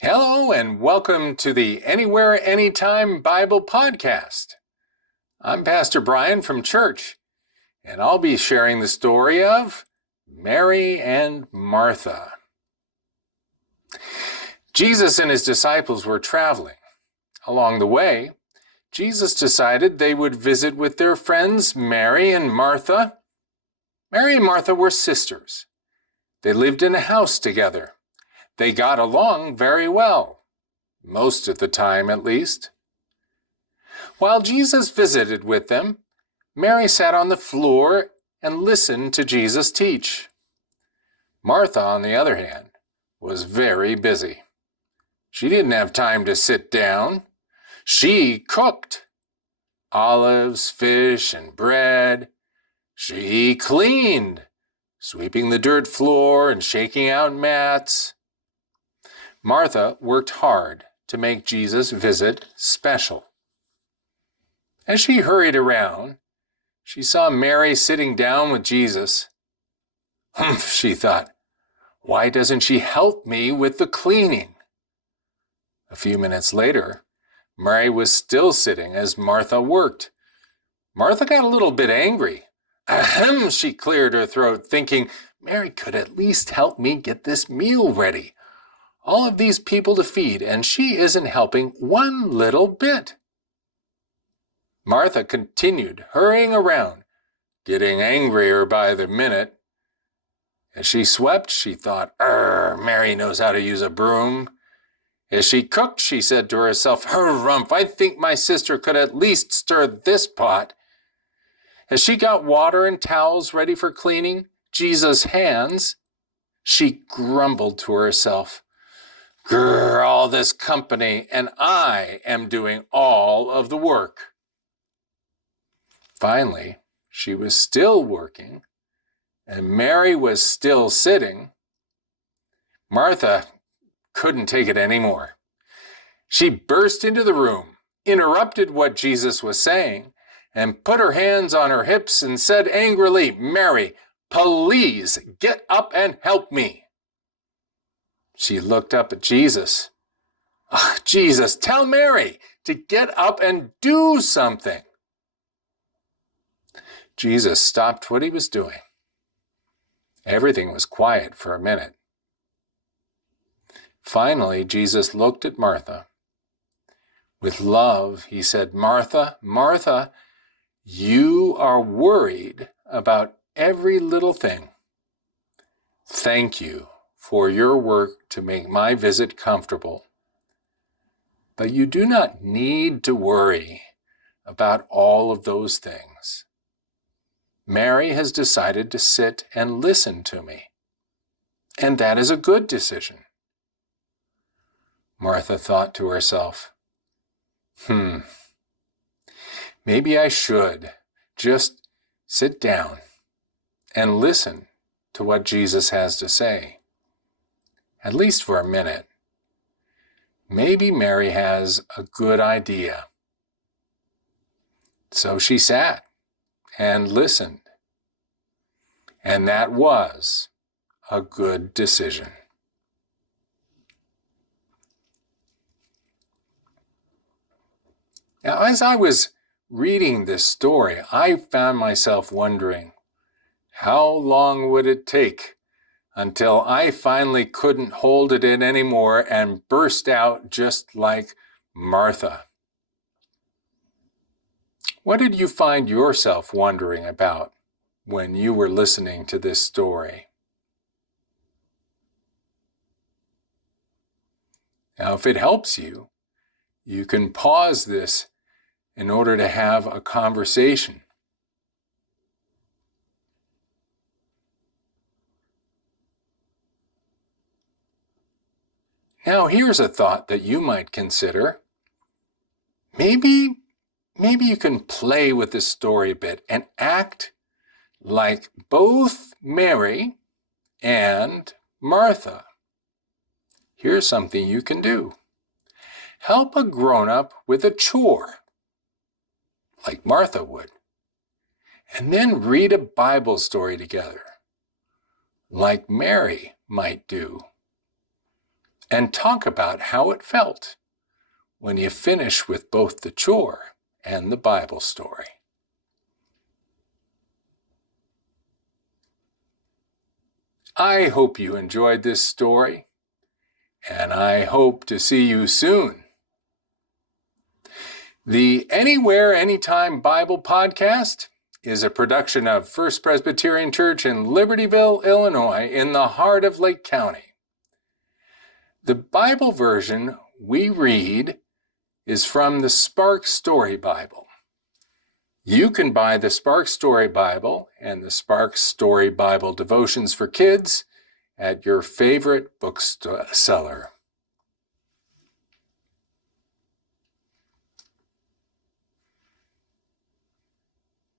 Hello and welcome to the Anywhere, Anytime Bible Podcast. I'm Pastor Brian from church, and I'll be sharing the story of Mary and Martha. Jesus and his disciples were traveling. Along the way, Jesus decided they would visit with their friends Mary and Martha. Mary and Martha were sisters. They lived in a house together. They got along very well, most of the time at least. While Jesus visited with them, Mary sat on the floor and listened to Jesus teach. Martha, on the other hand, was very busy. She didn't have time to sit down. She cooked olives, fish, and bread. She cleaned, sweeping the dirt floor and shaking out mats. Martha worked hard to make Jesus' visit special. As she hurried around, she saw Mary sitting down with Jesus. Humph, she thought, why doesn't she help me with the cleaning? A few minutes later, Mary was still sitting as Martha worked. Martha got a little bit angry. Ahem, she cleared her throat, thinking, Mary could at least help me get this meal ready. All of these people to feed, and she isn't helping one little bit. Martha continued hurrying around, getting angrier by the minute. As she swept, she thought, Mary knows how to use a broom. As she cooked, she said to herself, Harumph, I think my sister could at least stir this pot. As she got water and towels ready for cleaning Jesus' hands, she grumbled to herself, Grr, all this company, and I am doing all of the work. Finally, she was still working, and Mary was still sitting. Martha couldn't take it anymore. She burst into the room, interrupted what Jesus was saying, and put her hands on her hips and said angrily, Mary, please get up and help me. She looked up at Jesus. Jesus, tell Mary to get up and do something. Jesus stopped what he was doing. Everything was quiet for a minute. Finally, Jesus looked at Martha. With love, he said, Martha, Martha, you are worried about every little thing. Thank you for your work to make my visit comfortable. But you do not need to worry about all of those things. Mary has decided to sit and listen to me, and that is a good decision. Martha thought to herself, maybe I should just sit down and listen to what Jesus has to say. At least for a minute. Maybe Mary has a good idea. So she sat and listened. And that was a good decision. Now, as I was reading this story, I found myself wondering, how long would it take until I finally couldn't hold it in anymore and burst out just like Martha? What did you find yourself wondering about when you were listening to this story? Now, if it helps you, you can pause this in order to have a conversation. Now, here's a thought that you might consider. Maybe you can play with this story a bit and act like both Mary and Martha. Here's something you can do. Help a grown-up with a chore, like Martha would, and then read a Bible story together, like Mary might do. and talk about how it felt when you finish with both the chore and the Bible story. I hope you enjoyed this story, and I hope to see you soon. The Anywhere, Anytime Bible Podcast is a production of First Presbyterian Church in Libertyville, Illinois, in the heart of Lake County. The Bible version we read is from the Spark Story Bible. You can buy the Spark Story Bible and the Spark Story Bible Devotions for Kids at your favorite bookseller.